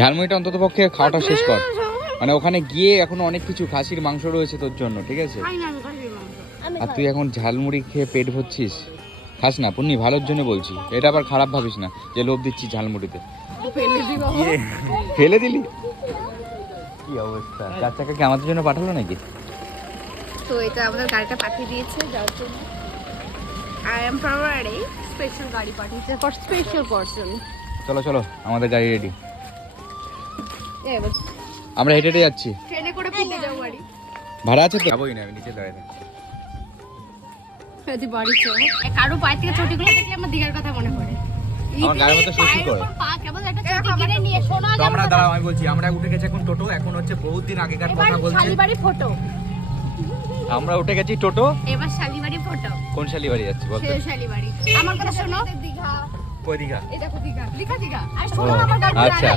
ঝালমুড়িটা অন্তত পক্ষে খাওয়াটা শেষ কর, মানে ওখানে গিয়ে এখনো অনেক কিছু খাসির মাংস রয়েছে তোর জন্য, ঠিক আছে? আর তুই এখন ঝালমুড়ি খেয়ে পেট ভরছিস, খাস না পুন্নি, ভালোর জন্য বলছি, এটা আবার খারাপ ভাবিস না যে লোভ দিচ্ছি ঝালমুড়িতে। ফেলে দিলি? কি অবস্থা, চার চাকা কি আমাদের জন্য পাঠালো নাকি? তো এটা আমাদের গাড়িটা পাঠিয়ে দিয়েছে যাওয়ার জন্য। আই এম প্রবারে স্পেশাল গাড়ি পাঠিয়েছে ফর স্পেশাল পারসন। চলো চলো, আমাদের গাড়ি রেডি, এবার আমরা হেঁটে হেঁটে যাচ্ছি। ট্রেনে করে পুলে যাও বাড়ি। ভাড়া আছে তো? যাবোই না, আমি নিচে দাঁড়িয়ে থাকছি। যদি বাড়ি চল, কারো পায়ে থেকে চটিগুলো দেখলে আমার দিঘার কথা মনে পড়ে। আমার গায়ের মধ্যে শুশু করে। পা কেবল একটা চটি কিনে নিয়ে শোনা তো আমরা দাঁড়াও, আমি বলছি, আমরা উঠে গেছি এখন টোটো, এখন হচ্ছে বহুত দিন আগেকার কথা বলছি। শালিবাড়ি ফটো, আমরা উঠে গেছি টোটো। এবার শালিবাড়ি ফটো। কোন শালিবাড়ি যাচ্ছি বল? সেই শালিবাড়ি। আমার কথা শোনো, দীঘা। কই দীঘা? এই দেখো দীঘা, দীঘা দীঘা। আর শোনো আমার গাড়ি। আচ্ছা